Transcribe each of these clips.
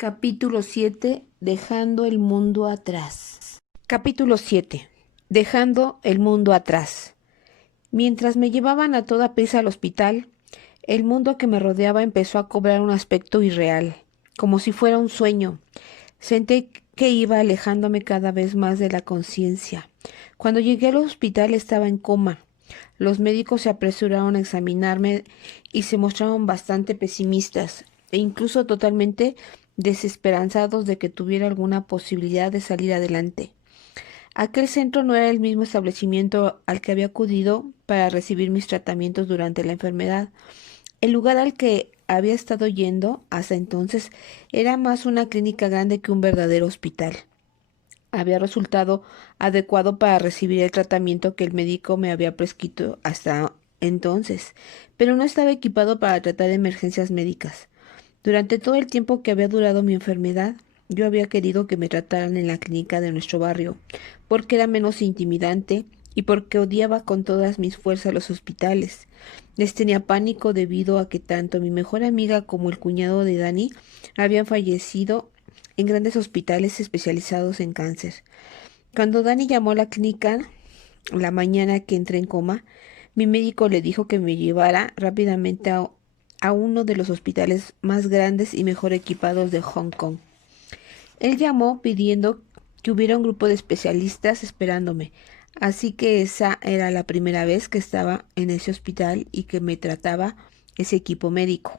Capítulo 7. Dejando el mundo atrás. Capítulo 7. Dejando el mundo atrás. Mientras me llevaban a toda prisa al hospital, el mundo que me rodeaba empezó a cobrar un aspecto irreal, como si fuera un sueño. Sentí que iba alejándome cada vez más de la conciencia. Cuando llegué al hospital estaba en coma. Los médicos se apresuraron a examinarme y se mostraron bastante pesimistas e incluso totalmente desesperanzados de que tuviera alguna posibilidad de salir adelante. Aquel centro no era el mismo establecimiento al que había acudido para recibir mis tratamientos durante la enfermedad. El lugar al que había estado yendo hasta entonces era más una clínica grande que un verdadero hospital. Había resultado adecuado para recibir el tratamiento que el médico me había prescrito hasta entonces, pero no estaba equipado para tratar emergencias médicas. Durante todo el tiempo que había durado mi enfermedad, yo había querido que me trataran en la clínica de nuestro barrio, porque era menos intimidante y porque odiaba con todas mis fuerzas los hospitales. Les tenía pánico debido a que tanto mi mejor amiga como el cuñado de Dani habían fallecido en grandes hospitales especializados en cáncer. Cuando Dani llamó a la clínica la mañana que entré en coma, mi médico le dijo que me llevara rápidamente a uno de los hospitales más grandes y mejor equipados de Hong Kong. Él llamó pidiendo que hubiera un grupo de especialistas esperándome, así que esa era la primera vez que estaba en ese hospital y que me trataba ese equipo médico.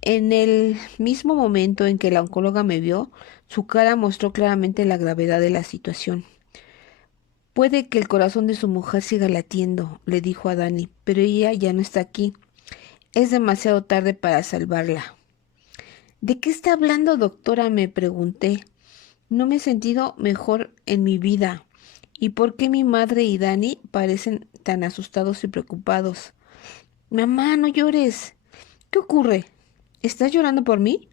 En el mismo momento en que la oncóloga me vio, su cara mostró claramente la gravedad de la situación. Puede que el corazón de su mujer siga latiendo, le dijo a Dani, pero ella ya no está aquí. Es demasiado tarde para salvarla. ¿De qué está hablando, doctora?, me pregunté. No me he sentido mejor en mi vida. ¿Y por qué mi madre y Dani parecen tan asustados y preocupados? Mamá, no llores. ¿Qué ocurre? ¿Estás llorando por mí?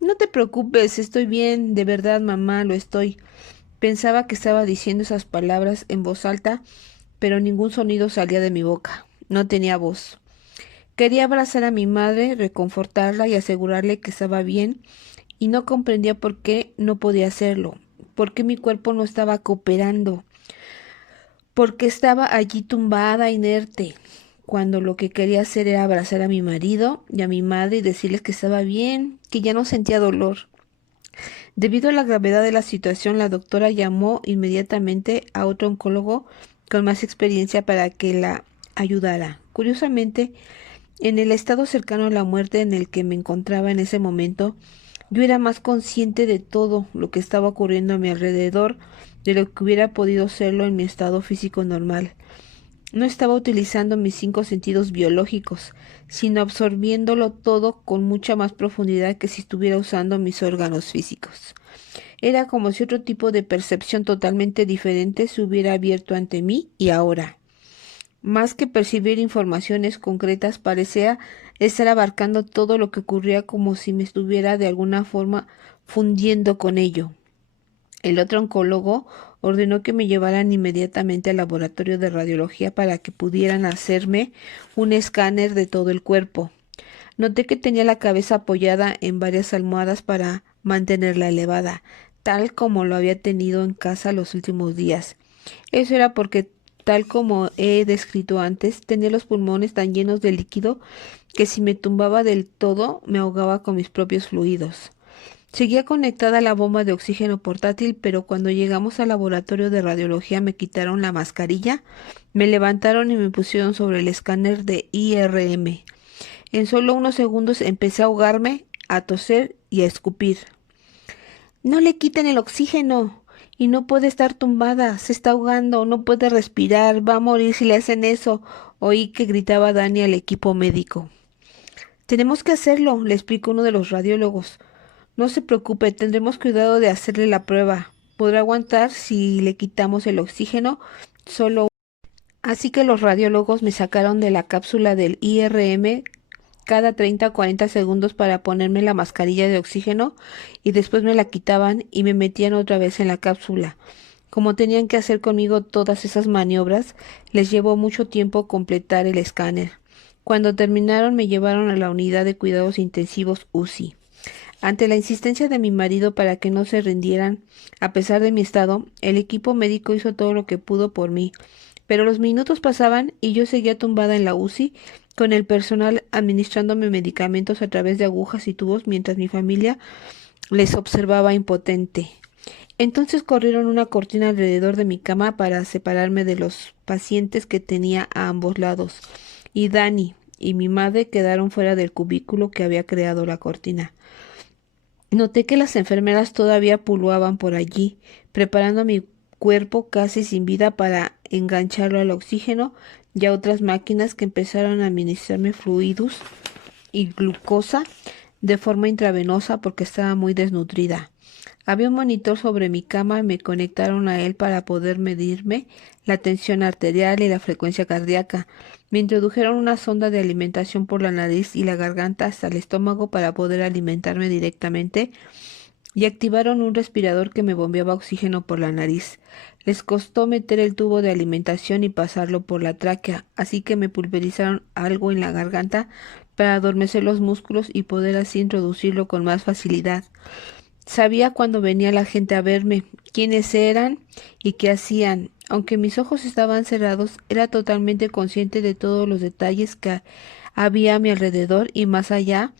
No te preocupes, estoy bien, de verdad, mamá, lo estoy. Pensaba que estaba diciendo esas palabras en voz alta, pero ningún sonido salía de mi boca. No tenía voz. Quería abrazar a mi madre, reconfortarla y asegurarle que estaba bien, y no comprendía por qué no podía hacerlo, por qué mi cuerpo no estaba cooperando, por qué estaba allí tumbada, inerte, cuando lo que quería hacer era abrazar a mi marido y a mi madre y decirles que estaba bien, que ya no sentía dolor. Debido a la gravedad de la situación, la doctora llamó inmediatamente a otro oncólogo con más experiencia para que la ayudara. Curiosamente, en el estado cercano a la muerte en el que me encontraba en ese momento, yo era más consciente de todo lo que estaba ocurriendo a mi alrededor de lo que hubiera podido serlo en mi estado físico normal. No estaba utilizando mis 5 sentidos biológicos, sino absorbiéndolo todo con mucha más profundidad que si estuviera usando mis órganos físicos. Era como si otro tipo de percepción totalmente diferente se hubiera abierto ante mí y ahora. Más que percibir informaciones concretas, parecía estar abarcando todo lo que ocurría como si me estuviera de alguna forma fundiendo con ello. El otro oncólogo ordenó que me llevaran inmediatamente al laboratorio de radiología para que pudieran hacerme un escáner de todo el cuerpo. Noté que tenía la cabeza apoyada en varias almohadas para mantenerla elevada, tal como lo había tenido en casa los últimos días. Eso era porque, tal como he descrito antes, tenía los pulmones tan llenos de líquido que si me tumbaba del todo me ahogaba con mis propios fluidos. Seguía conectada a la bomba de oxígeno portátil, pero cuando llegamos al laboratorio de radiología me quitaron la mascarilla, me levantaron y me pusieron sobre el escáner de IRM. En solo unos segundos empecé a ahogarme, a toser y a escupir. No le quiten el oxígeno. Y no puede estar tumbada, se está ahogando, no puede respirar, va a morir si le hacen eso. Oí que gritaba Dani al equipo médico. Tenemos que hacerlo, le explicó uno de los radiólogos. No se preocupe, tendremos cuidado de hacerle la prueba. Podrá aguantar si le quitamos el oxígeno, solo. Así que los radiólogos me sacaron de la cápsula del IRM cada 30 o 40 segundos para ponerme la mascarilla de oxígeno y después me la quitaban y me metían otra vez en la cápsula. Como tenían que hacer conmigo todas esas maniobras, les llevó mucho tiempo completar el escáner. Cuando terminaron me llevaron a la unidad de cuidados intensivos UCI. Ante la insistencia de mi marido para que no se rindieran, a pesar de mi estado, el equipo médico hizo todo lo que pudo por mí. Pero los minutos pasaban y yo seguía tumbada en la UCI, con el personal administrándome medicamentos a través de agujas y tubos mientras mi familia les observaba impotente. Entonces corrieron una cortina alrededor de mi cama para separarme de los pacientes que tenía a ambos lados, y Dani y mi madre quedaron fuera del cubículo que había creado la cortina. Noté que las enfermeras todavía puluaban por allí, preparando mi cuerpo casi sin vida para engancharlo al oxígeno y a otras máquinas que empezaron a administrarme fluidos y glucosa de forma intravenosa porque estaba muy desnutrida. Había un monitor sobre mi cama y me conectaron a él para poder medirme la tensión arterial y la frecuencia cardíaca. Me introdujeron una sonda de alimentación por la nariz y la garganta hasta el estómago para poder alimentarme directamente y activaron un respirador que me bombeaba oxígeno por la nariz. Les costó meter el tubo de alimentación y pasarlo por la tráquea, así que me pulverizaron algo en la garganta para adormecer los músculos y poder así introducirlo con más facilidad. Sabía cuando venía la gente a verme, quiénes eran y qué hacían. Aunque mis ojos estaban cerrados, era totalmente consciente de todos los detalles que había a mi alrededor y más allá,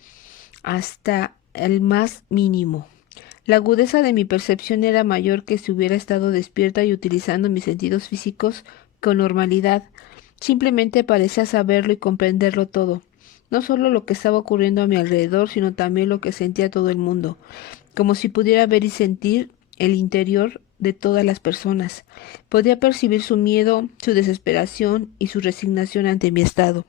hasta el más mínimo. La agudeza de mi percepción era mayor que si hubiera estado despierta y utilizando mis sentidos físicos con normalidad. Simplemente parecía saberlo y comprenderlo todo. No solo lo que estaba ocurriendo a mi alrededor, sino también lo que sentía todo el mundo, como si pudiera ver y sentir el interior de todas las personas. Podía percibir su miedo, su desesperación y su resignación ante mi estado.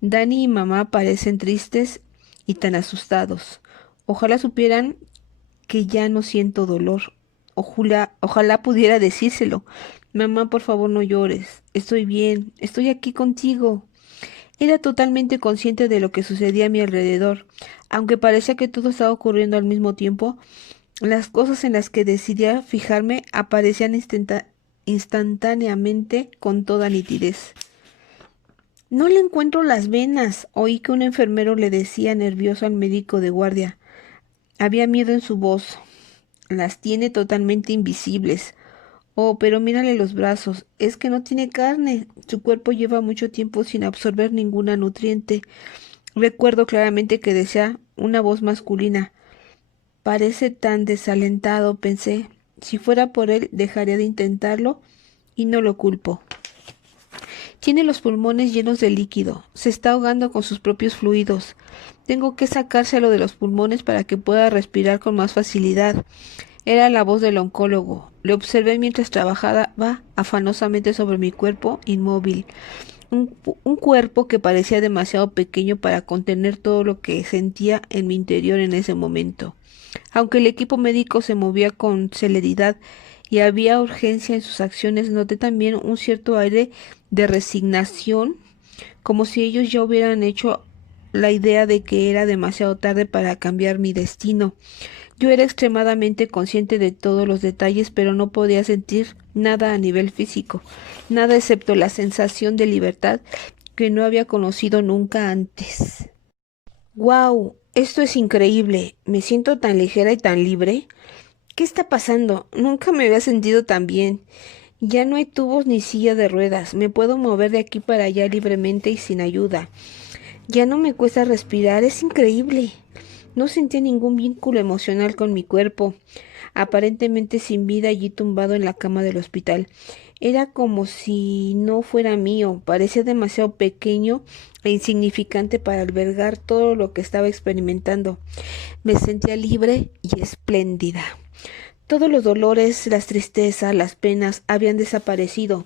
Dani y mamá parecen tristes y tan asustados. Ojalá supieran que ya no siento dolor. Ojalá pudiera decírselo. Mamá, por favor, no llores. Estoy bien. Estoy aquí contigo. Era totalmente consciente de lo que sucedía a mi alrededor. Aunque parecía que todo estaba ocurriendo al mismo tiempo, las cosas en las que decidía fijarme aparecían instantáneamente con toda nitidez. No le encuentro las venas, oí que un enfermero le decía nervioso al médico de guardia. Había miedo en su voz. Las tiene totalmente invisibles. Oh, pero mírale los brazos. Es que no tiene carne. Su cuerpo lleva mucho tiempo sin absorber ninguna nutriente. Recuerdo claramente que decía una voz masculina. Parece tan desalentado, pensé. Si fuera por él, dejaría de intentarlo y no lo culpo. Tiene los pulmones llenos de líquido. Se está ahogando con sus propios fluidos. Tengo que sacárselo de los pulmones para que pueda respirar con más facilidad. Era la voz del oncólogo. Le observé mientras trabajaba afanosamente sobre mi cuerpo inmóvil. Un cuerpo que parecía demasiado pequeño para contener todo lo que sentía en mi interior en ese momento. Aunque el equipo médico se movía con celeridad y había urgencia en sus acciones, noté también un cierto aire de resignación, como si ellos ya hubieran hecho la idea de que era demasiado tarde para cambiar mi destino. Yo era extremadamente consciente de todos los detalles, pero no podía sentir nada a nivel físico, nada excepto la sensación de libertad que no había conocido nunca antes. ¡Guau! Esto es increíble. Me siento tan ligera y tan libre. ¿Qué está pasando? Nunca me había sentido tan bien. Ya no hay tubos ni silla de ruedas. Me puedo mover de aquí para allá libremente y sin ayuda. Ya no me cuesta respirar. Es increíble. No sentía ningún vínculo emocional con mi cuerpo, aparentemente sin vida allí tumbado en la cama del hospital. Era como si no fuera mío, parecía demasiado pequeño e insignificante para albergar todo lo que estaba experimentando. Me sentía libre y espléndida. Todos los dolores, las tristezas, las penas habían desaparecido.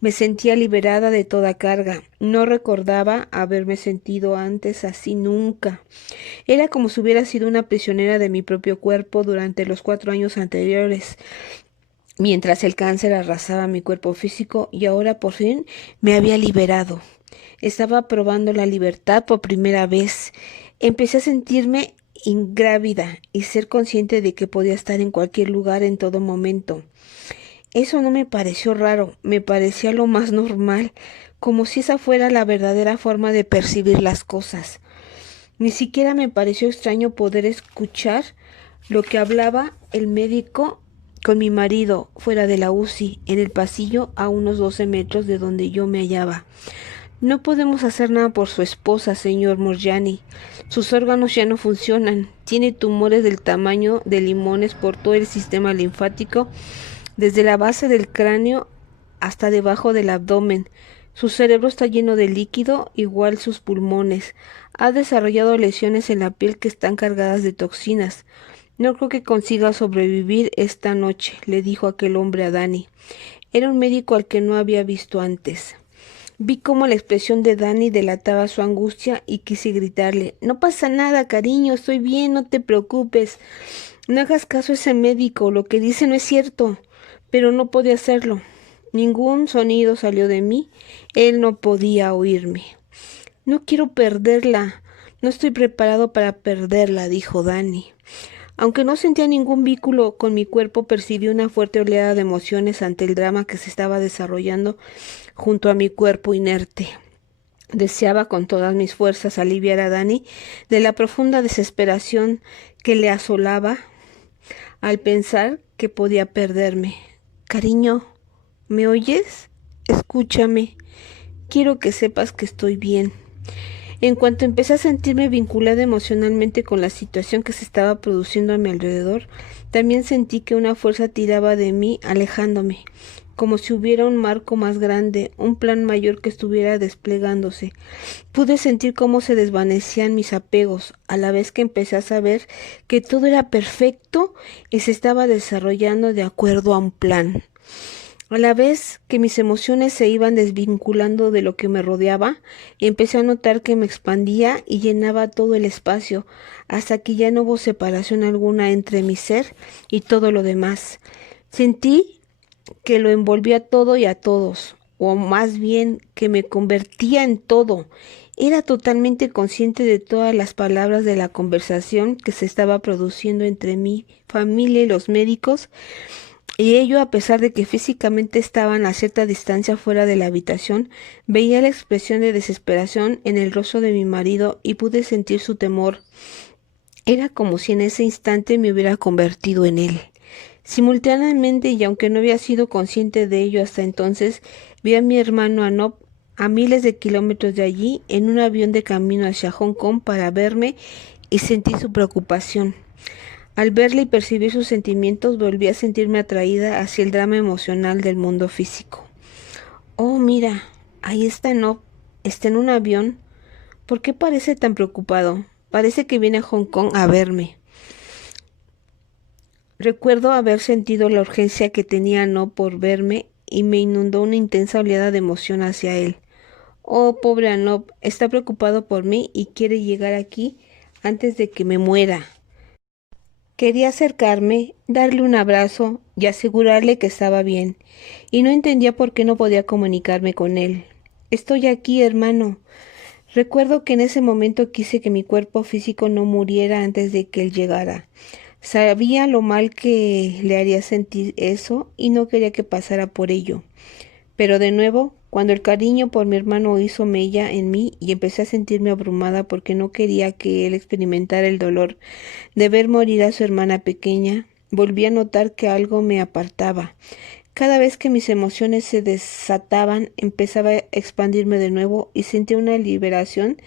Me sentía liberada de toda carga. No recordaba haberme sentido antes así nunca. Era como si hubiera sido una prisionera de mi propio cuerpo durante los 4 años anteriores, mientras el cáncer arrasaba mi cuerpo físico y ahora por fin me había liberado. Estaba probando la libertad por primera vez. Empecé a sentirme ingrávida y ser consciente de que podía estar en cualquier lugar en todo momento. Eso no me pareció raro, me parecía lo más normal, como si esa fuera la verdadera forma de percibir las cosas. Ni siquiera me pareció extraño poder escuchar lo que hablaba el médico con mi marido fuera de la UCI, en el pasillo a unos 12 metros de donde yo me hallaba. No podemos hacer nada por su esposa, señor Morgiani. Sus órganos ya no funcionan. Tiene tumores del tamaño de limones por todo el sistema linfático, desde la base del cráneo hasta debajo del abdomen. Su cerebro está lleno de líquido, igual sus pulmones. Ha desarrollado lesiones en la piel que están cargadas de toxinas. No creo que consiga sobrevivir esta noche, le dijo aquel hombre a Danny. Era un médico al que no había visto antes. Vi cómo la expresión de Danny delataba su angustia y quise gritarle: no pasa nada, cariño, estoy bien, no te preocupes. No hagas caso a ese médico, lo que dice no es cierto. Pero no podía hacerlo. Ningún sonido salió de mí. Él no podía oírme. No quiero perderla. No estoy preparado para perderla, dijo Danny. Aunque no sentía ningún vínculo con mi cuerpo, percibí una fuerte oleada de emociones ante el drama que se estaba desarrollando junto a mi cuerpo inerte. Deseaba con todas mis fuerzas aliviar a Danny de la profunda desesperación que le asolaba al pensar que podía perderme. Cariño, ¿me oyes? Escúchame. Quiero que sepas que estoy bien. En cuanto empecé a sentirme vinculada emocionalmente con la situación que se estaba produciendo a mi alrededor, también sentí que una fuerza tiraba de mí, alejándome, como si hubiera un marco más grande, un plan mayor que estuviera desplegándose. Pude sentir cómo se desvanecían mis apegos, a la vez que empecé a saber que todo era perfecto y se estaba desarrollando de acuerdo a un plan. A la vez que mis emociones se iban desvinculando de lo que me rodeaba, empecé a notar que me expandía y llenaba todo el espacio, hasta que ya no hubo separación alguna entre mi ser y todo lo demás. Sentí que lo envolvía todo y a todos, o más bien que me convertía en todo. Era totalmente consciente de todas las palabras de la conversación que se estaba produciendo entre mi familia y los médicos, y ello a pesar de que físicamente estaban a cierta distancia fuera de la habitación. Veía la expresión de desesperación en el rostro de mi marido y pude sentir su temor. Era como si en ese instante me hubiera convertido en él. Simultáneamente, y aunque no había sido consciente de ello hasta entonces, vi a mi hermano Anop a miles de kilómetros de allí, en un avión de camino hacia Hong Kong para verme, y sentí su preocupación. Al verle y percibir sus sentimientos, volví a sentirme atraída hacia el drama emocional del mundo físico. Oh, mira, ahí está Nob, está en un avión. ¿Por qué parece tan preocupado? Parece que viene a Hong Kong a verme. Recuerdo haber sentido la urgencia que tenía Nob por verme y me inundó una intensa oleada de emoción hacia él. Oh, pobre Anob, está preocupado por mí y quiere llegar aquí antes de que me muera. Quería acercarme, darle un abrazo y asegurarle que estaba bien, y no entendía por qué no podía comunicarme con él. Estoy aquí, hermano. Recuerdo que en ese momento quise que mi cuerpo físico no muriera antes de que él llegara. Sabía lo mal que le haría sentir eso y no quería que pasara por ello. Pero de nuevo, cuando el cariño por mi hermano hizo mella en mí y empecé a sentirme abrumada porque no quería que él experimentara el dolor de ver morir a su hermana pequeña, volví a notar que algo me apartaba. Cada vez que mis emociones se desataban, empezaba a expandirme de nuevo y sentí una liberación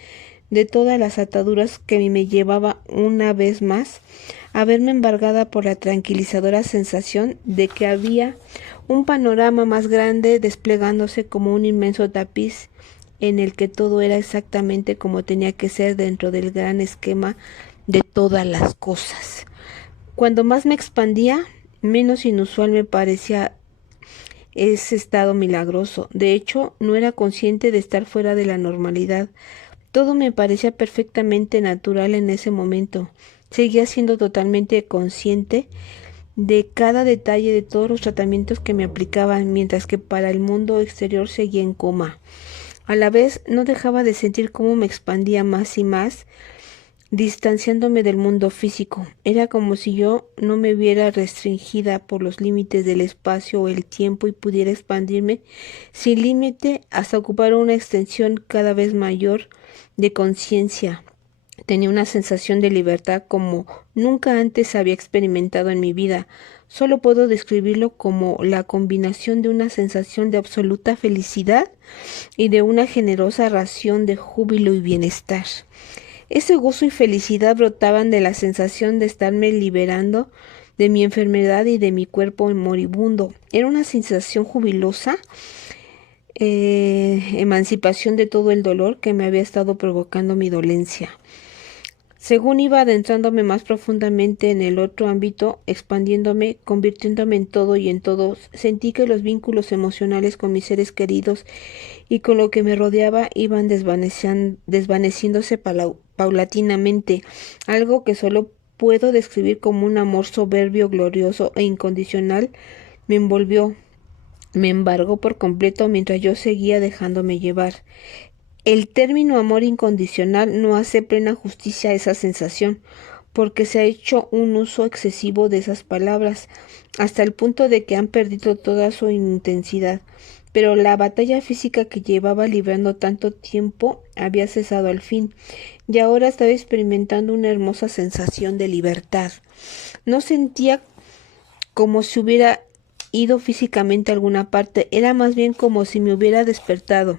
de todas las ataduras que me llevaba una vez más a verme embargada por la tranquilizadora sensación de que había un panorama más grande desplegándose como un inmenso tapiz en el que todo era exactamente como tenía que ser dentro del gran esquema de todas las cosas. Cuando más me expandía, menos inusual me parecía ese estado milagroso. De hecho, no era consciente de estar fuera de la normalidad. Todo me parecía perfectamente natural en ese momento. Seguía siendo totalmente consciente de cada detalle de todos los tratamientos que me aplicaban, mientras que para el mundo exterior seguía en coma. A la vez, no dejaba de sentir cómo me expandía más y más, distanciándome del mundo físico. Era como si yo no me viera restringida por los límites del espacio o el tiempo y pudiera expandirme sin límite hasta ocupar una extensión cada vez mayor de conciencia. Tenía una sensación de libertad como nunca antes había experimentado en mi vida. Solo puedo describirlo como la combinación de una sensación de absoluta felicidad y de una generosa ración de júbilo y bienestar. Ese gozo y felicidad brotaban de la sensación de estarme liberando de mi enfermedad y de mi cuerpo moribundo. Era una sensación jubilosa, emancipación de todo el dolor que me había estado provocando mi dolencia. Según iba adentrándome más profundamente en el otro ámbito, expandiéndome, convirtiéndome en todo y en todos, sentí que los vínculos emocionales con mis seres queridos y con lo que me rodeaba iban desvaneciéndose paulatinamente, algo que solo puedo describir como un amor soberbio, glorioso e incondicional me envolvió, me embargó por completo mientras yo seguía dejándome llevar. El término amor incondicional no hace plena justicia a esa sensación, porque se ha hecho un uso excesivo de esas palabras, hasta el punto de que han perdido toda su intensidad. Pero la batalla física que llevaba librando tanto tiempo había cesado al fin, y ahora estaba experimentando una hermosa sensación de libertad. No sentía como si hubiera ido físicamente a alguna parte, era más bien como si me hubiera despertado.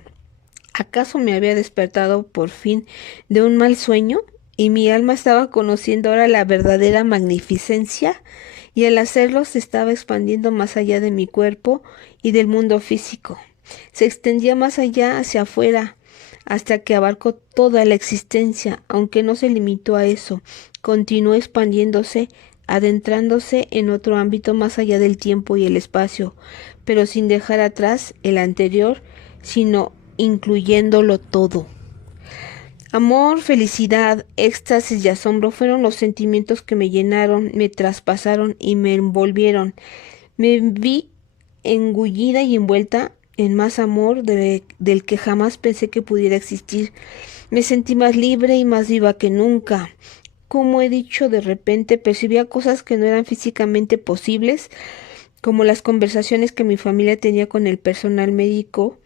¿Acaso me había despertado por fin de un mal sueño? Y mi alma estaba conociendo ahora la verdadera magnificencia, y al hacerlo se estaba expandiendo más allá de mi cuerpo y del mundo físico. Se extendía más allá hacia afuera, hasta que abarcó toda la existencia, aunque no se limitó a eso. Continuó expandiéndose, adentrándose en otro ámbito más allá del tiempo y el espacio, pero sin dejar atrás el anterior, sino incluyéndolo todo. Amor, felicidad, éxtasis y asombro fueron los sentimientos que me llenaron, me traspasaron y me envolvieron. Me vi engullida y envuelta en más amor del que jamás pensé que pudiera existir. Me sentí más libre y más viva que nunca. Como he dicho, de repente percibía cosas que no eran físicamente posibles, como las conversaciones que mi familia tenía con el personal médico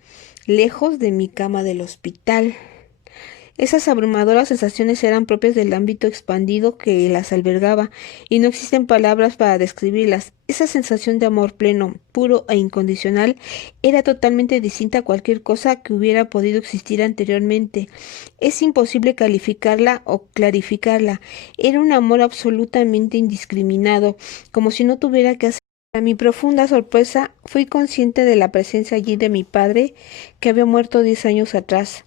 lejos de mi cama del hospital. Esas abrumadoras sensaciones eran propias del ámbito expandido que las albergaba, y no existen palabras para describirlas. Esa sensación de amor pleno, puro e incondicional era totalmente distinta a cualquier cosa que hubiera podido existir anteriormente. Es imposible calificarla o clarificarla. Era un amor absolutamente indiscriminado, como si no tuviera que hacer. A mi profunda sorpresa, fui consciente de la presencia allí de mi padre, que había muerto 10 años atrás.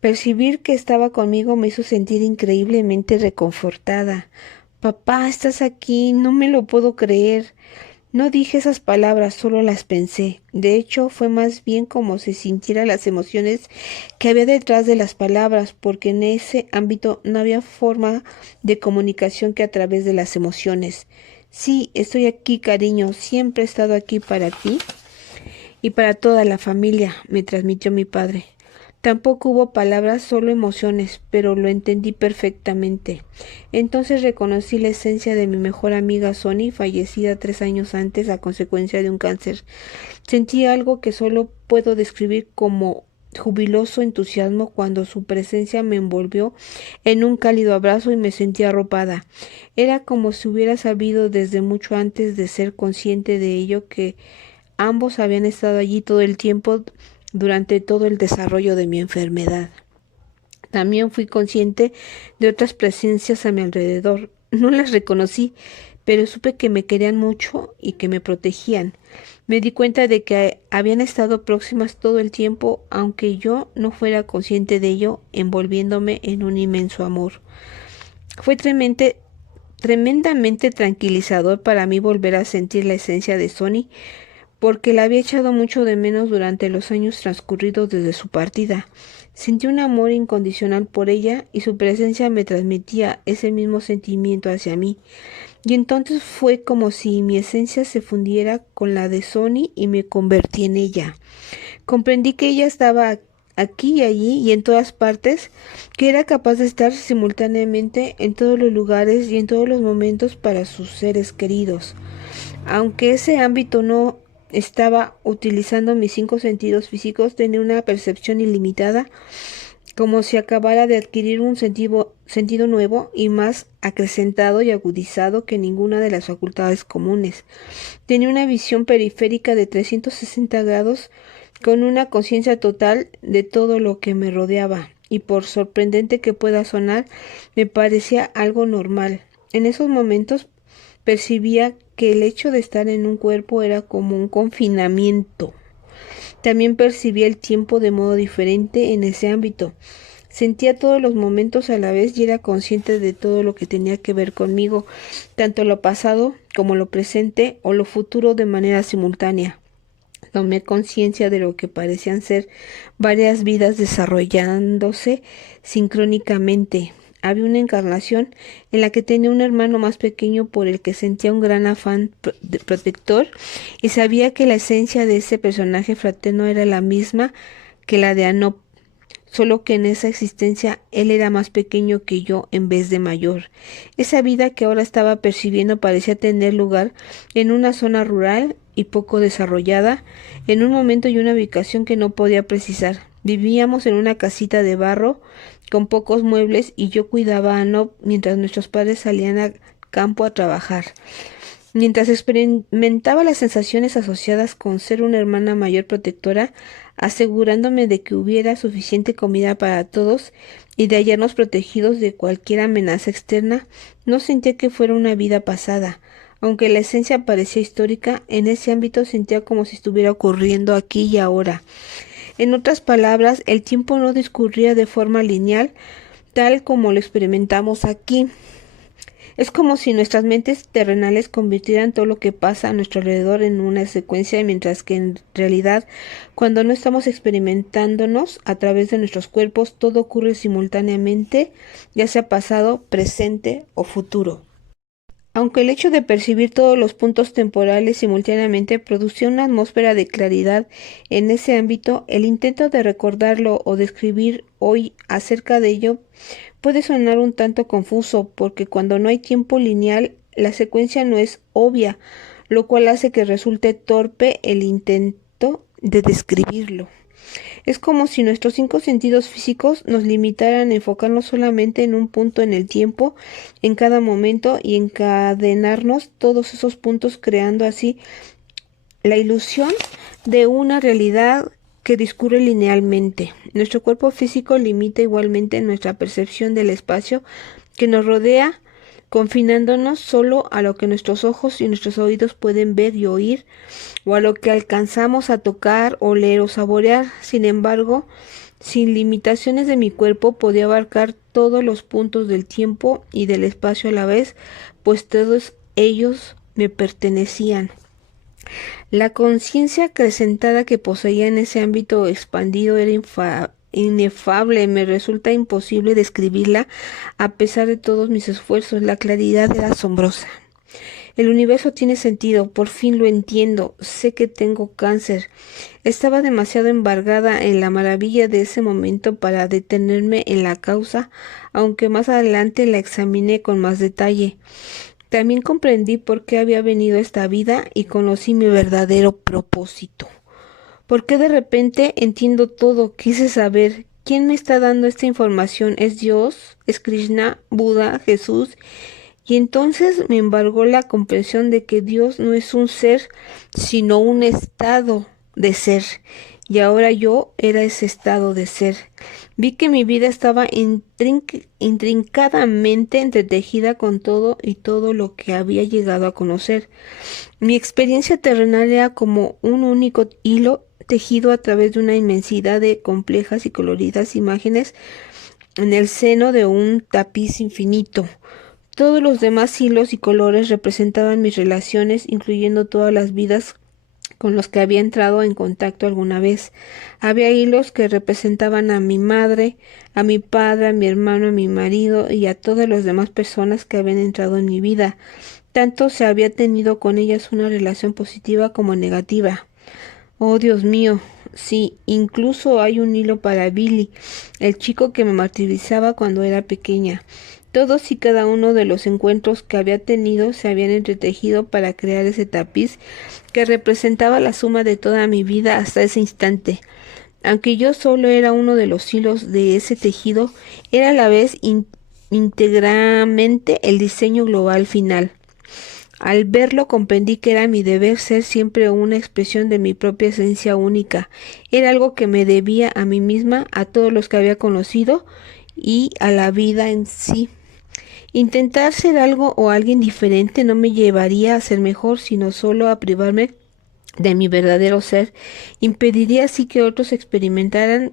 Percibir que estaba conmigo me hizo sentir increíblemente reconfortada. Papá, estás aquí, no me lo puedo creer. No dije esas palabras, solo las pensé. De hecho, fue más bien como si sintiera las emociones que había detrás de las palabras, porque en ese ámbito no había forma de comunicación que a través de las emociones. Sí, estoy aquí, cariño, siempre he estado aquí para ti y para toda la familia, me transmitió mi padre. Tampoco hubo palabras, solo emociones, pero lo entendí perfectamente. Entonces reconocí la esencia de mi mejor amiga Sony, fallecida 3 años antes a consecuencia de un cáncer. Sentí algo que solo puedo describir como jubiloso entusiasmo cuando su presencia me envolvió en un cálido abrazo y me sentí arropada. Era como si hubiera sabido desde mucho antes de ser consciente de ello que ambos habían estado allí todo el tiempo durante todo el desarrollo de mi enfermedad. También fui consciente de otras presencias a mi alrededor. No las reconocí, pero supe que me querían mucho y que me protegían. Me di cuenta de que habían estado próximas todo el tiempo, aunque yo no fuera consciente de ello, envolviéndome en un inmenso amor. Fue tremendamente tranquilizador para mí volver a sentir la esencia de Sony, porque la había echado mucho de menos durante los años transcurridos desde su partida. Sentí un amor incondicional por ella y su presencia me transmitía ese mismo sentimiento hacia mí. Y entonces fue como si mi esencia se fundiera con la de Sony y me convertí en ella. Comprendí que ella estaba aquí y allí y en todas partes, que era capaz de estar simultáneamente en todos los lugares y en todos los momentos para sus seres queridos. Aunque ese ámbito no estaba utilizando mis 5 sentidos físicos, tenía una percepción ilimitada como si acabara de adquirir un sentido nuevo y más acrecentado y agudizado que ninguna de las facultades comunes. Tenía una visión periférica de 360 grados con una conciencia total de todo lo que me rodeaba, y por sorprendente que pueda sonar, me parecía algo normal. En esos momentos percibía que el hecho de estar en un cuerpo era como un confinamiento. También percibía el tiempo de modo diferente en ese ámbito. Sentía todos los momentos a la vez y era consciente de todo lo que tenía que ver conmigo, tanto lo pasado como lo presente o lo futuro de manera simultánea. Tomé conciencia de lo que parecían ser varias vidas desarrollándose sincrónicamente. Había una encarnación en la que tenía un hermano más pequeño por el que sentía un gran afán protector y sabía que la esencia de ese personaje fraterno era la misma que la de Anop, solo que en esa existencia él era más pequeño que yo en vez de mayor. Esa vida que ahora estaba percibiendo parecía tener lugar en una zona rural y poco desarrollada, en un momento y una ubicación que no podía precisar. Vivíamos en una casita de barro con pocos muebles y yo cuidaba a Nob mientras nuestros padres salían al campo a trabajar. Mientras experimentaba las sensaciones asociadas con ser una hermana mayor protectora, asegurándome de que hubiera suficiente comida para todos y de hallarnos protegidos de cualquier amenaza externa, no sentía que fuera una vida pasada. Aunque la esencia parecía histórica, en ese ámbito sentía como si estuviera ocurriendo aquí y ahora. En otras palabras, el tiempo no discurría de forma lineal, tal como lo experimentamos aquí. Es como si nuestras mentes terrenales convirtieran todo lo que pasa a nuestro alrededor en una secuencia, mientras que en realidad, cuando no estamos experimentándonos a través de nuestros cuerpos, todo ocurre simultáneamente, ya sea pasado, presente o futuro. Aunque el hecho de percibir todos los puntos temporales simultáneamente producía una atmósfera de claridad en ese ámbito, el intento de recordarlo o de escribir hoy acerca de ello puede sonar un tanto confuso, porque cuando no hay tiempo lineal, la secuencia no es obvia, lo cual hace que resulte torpe el intento de describirlo. Es como si nuestros 5 sentidos físicos nos limitaran a enfocarnos solamente en un punto en el tiempo, en cada momento, y encadenarnos todos esos puntos, creando así la ilusión de una realidad que discurre linealmente. Nuestro cuerpo físico limita igualmente nuestra percepción del espacio que nos rodea, confinándonos solo a lo que nuestros ojos y nuestros oídos pueden ver y oír, o a lo que alcanzamos a tocar, oler o saborear. Sin embargo, sin limitaciones de mi cuerpo, podía abarcar todos los puntos del tiempo y del espacio a la vez, pues todos ellos me pertenecían. La conciencia acrecentada que poseía en ese ámbito expandido era inefable. Me resulta imposible describirla a pesar de todos mis esfuerzos. La claridad era asombrosa. El universo tiene sentido, por fin lo entiendo, sé que tengo cáncer. Estaba demasiado embargada en la maravilla de ese momento para detenerme en la causa, aunque más adelante la examiné con más detalle. También comprendí por qué había venido a esta vida y conocí mi verdadero propósito. ¿Por qué de repente entiendo todo? Quise saber, ¿quién me está dando esta información? ¿Es Dios? ¿Es Krishna? ¿Buda? ¿Jesús? Y entonces me embargó la comprensión de que Dios no es un ser, sino un estado de ser. Y ahora yo era ese estado de ser. Vi que mi vida estaba intrincadamente entretejida con todo y todo lo que había llegado a conocer. Mi experiencia terrenal era como un único hilo tejido a través de una inmensidad de complejas y coloridas imágenes en el seno de un tapiz infinito. Todos los demás hilos y colores representaban mis relaciones, incluyendo todas las vidas con los que había entrado en contacto alguna vez. Había hilos que representaban a mi madre, a mi padre, a mi hermano, a mi marido y a todas las demás personas que habían entrado en mi vida. Tanto se había tenido con ellas una relación positiva como negativa. Oh, Dios mío, sí, incluso hay un hilo para Billy, el chico que me martirizaba cuando era pequeña. Todos y cada uno de los encuentros que había tenido se habían entretejido para crear ese tapiz que representaba la suma de toda mi vida hasta ese instante. Aunque yo solo era uno de los hilos de ese tejido, era a la vez íntegramente el diseño global final. Al verlo comprendí que era mi deber ser siempre una expresión de mi propia esencia única. Era algo que me debía a mí misma, a todos los que había conocido y a la vida en sí. Intentar ser algo o alguien diferente no me llevaría a ser mejor, sino solo a privarme de mi verdadero ser. Impediría así que otros experimentaran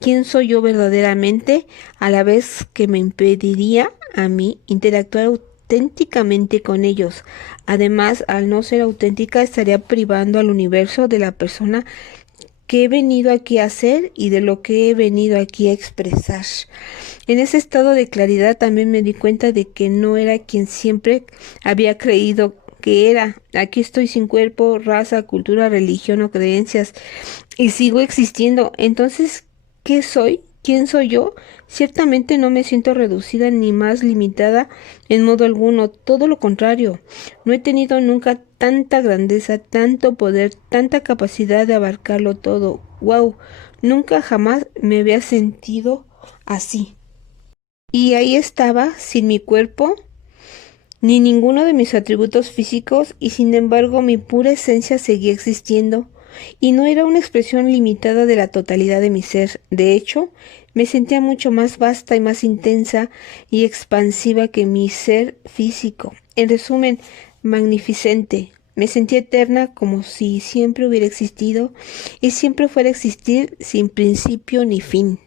quién soy yo verdaderamente, a la vez que me impediría a mí interactuar auténticamente con ellos. Además, al no ser auténtica, estaría privando al universo de la persona que he venido aquí a ser y de lo que he venido aquí a expresar. En ese estado de claridad también me di cuenta de que no era quien siempre había creído que era. Aquí estoy sin cuerpo, raza, cultura, religión o creencias y sigo existiendo. Entonces, ¿qué soy? ¿Quién soy yo? Ciertamente no me siento reducida ni más limitada en modo alguno, todo lo contrario. No he tenido nunca tanta grandeza, tanto poder, tanta capacidad de abarcarlo todo. ¡Wow! Nunca jamás me había sentido así. Y ahí estaba, sin mi cuerpo, ni ninguno de mis atributos físicos, y sin embargo mi pura esencia seguía existiendo, y no era una expresión limitada de la totalidad de mi ser. De hecho, me sentía mucho más vasta y más intensa y expansiva que mi ser físico. En resumen, magnificente. Me sentía eterna, como si siempre hubiera existido y siempre fuera a existir, sin principio ni fin.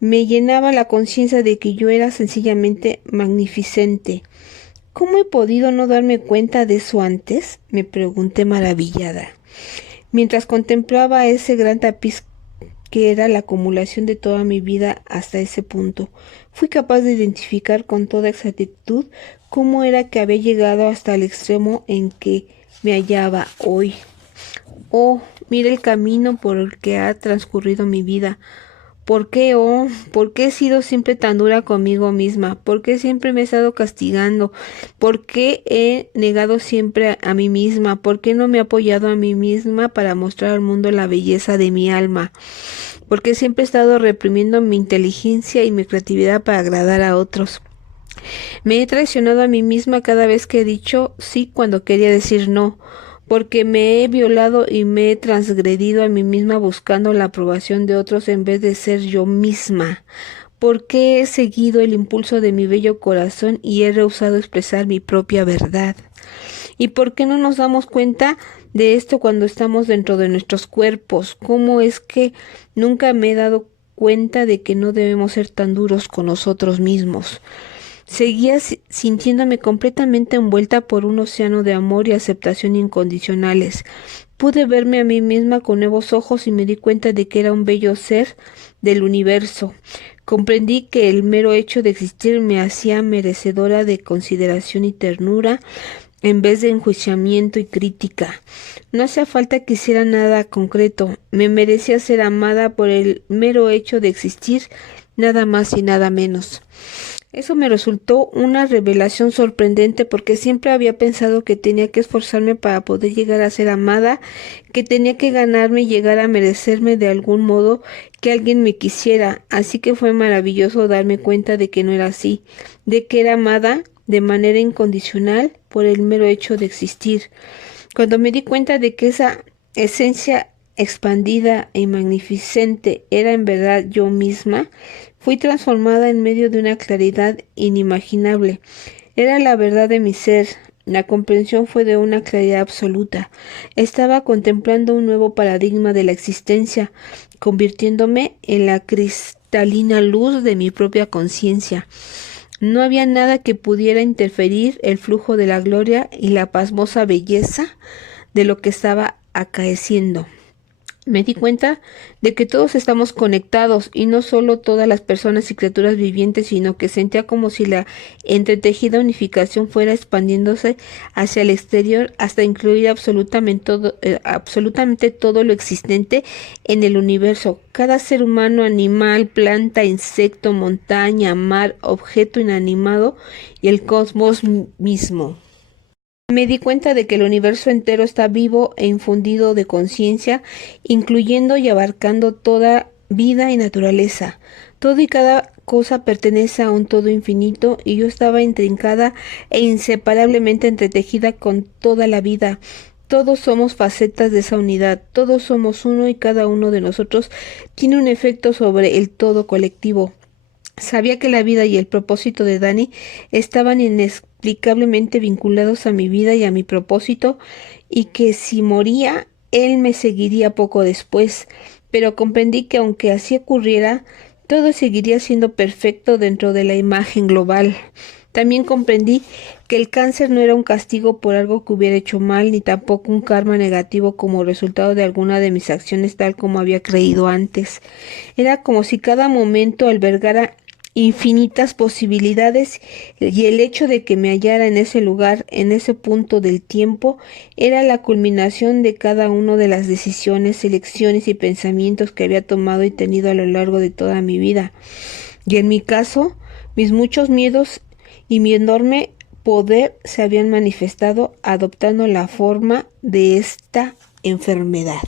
Me llenaba la conciencia de que yo era sencillamente magnificente. ¿Cómo he podido no darme cuenta de eso antes?, me pregunté maravillada. Mientras contemplaba ese gran tapiz que era la acumulación de toda mi vida hasta ese punto, fui capaz de identificar con toda exactitud cómo era que había llegado hasta el extremo en que me hallaba hoy. Oh, mira el camino por el que ha transcurrido mi vida. ¿Por qué, por qué he sido siempre tan dura conmigo misma? ¿Por qué siempre me he estado castigando? ¿Por qué he negado siempre a mí misma? ¿Por qué no me he apoyado a mí misma para mostrar al mundo la belleza de mi alma? ¿Por qué siempre he estado reprimiendo mi inteligencia y mi creatividad para agradar a otros? Me he traicionado a mí misma cada vez que he dicho sí cuando quería decir no, porque me he violado y me he transgredido a mí misma buscando la aprobación de otros en vez de ser yo misma. Porque he seguido el impulso de mi bello corazón y he rehusado expresar mi propia verdad. ¿Y por qué no nos damos cuenta de esto cuando estamos dentro de nuestros cuerpos? ¿Cómo es que nunca me he dado cuenta de que no debemos ser tan duros con nosotros mismos? Seguía sintiéndome completamente envuelta por un océano de amor y aceptación incondicionales. Pude verme a mí misma con nuevos ojos y me di cuenta de que era un bello ser del universo. Comprendí que el mero hecho de existir me hacía merecedora de consideración y ternura en vez de enjuiciamiento y crítica. No hacía falta que hiciera nada concreto. Me merecía ser amada por el mero hecho de existir, nada más y nada menos. Eso me resultó una revelación sorprendente porque siempre había pensado que tenía que esforzarme para poder llegar a ser amada, que tenía que ganarme y llegar a merecerme de algún modo que alguien me quisiera. Así que fue maravilloso darme cuenta de que no era así, de que era amada de manera incondicional por el mero hecho de existir. Cuando me di cuenta de que esa esencia expandida y magnificente era en verdad yo misma, fui transformada en medio de una claridad inimaginable. Era la verdad de mi ser. La comprensión fue de una claridad absoluta. Estaba contemplando un nuevo paradigma de la existencia, convirtiéndome en la cristalina luz de mi propia conciencia. No había nada que pudiera interferir el flujo de la gloria y la pasmosa belleza de lo que estaba acaeciendo. Me di cuenta de que todos estamos conectados y no solo todas las personas y criaturas vivientes, sino que sentía como si la entretejida unificación fuera expandiéndose hacia el exterior hasta incluir absolutamente todo lo existente en el universo. Cada ser humano, animal, planta, insecto, montaña, mar, objeto inanimado y el cosmos mismo. Me di cuenta de que el universo entero está vivo e infundido de conciencia, incluyendo y abarcando toda vida y naturaleza. Todo y cada cosa pertenece a un todo infinito y yo estaba intrincada e inseparablemente entretejida con toda la vida. Todos somos facetas de esa unidad, todos somos uno y cada uno de nosotros tiene un efecto sobre el todo colectivo. Sabía que la vida y el propósito de Danny estaban inexplicablemente vinculados a mi vida y a mi propósito, y que si moría, él me seguiría poco después. Pero comprendí que aunque así ocurriera, todo seguiría siendo perfecto dentro de la imagen global. También comprendí que el cáncer no era un castigo por algo que hubiera hecho mal, ni tampoco un karma negativo como resultado de alguna de mis acciones tal como había creído antes. Era como si cada momento albergara infinitas posibilidades, y el hecho de que me hallara en ese lugar, en ese punto del tiempo, era la culminación de cada una de las decisiones, elecciones y pensamientos que había tomado y tenido a lo largo de toda mi vida. Y en mi caso, mis muchos miedos y mi enorme poder se habían manifestado adoptando la forma de esta enfermedad.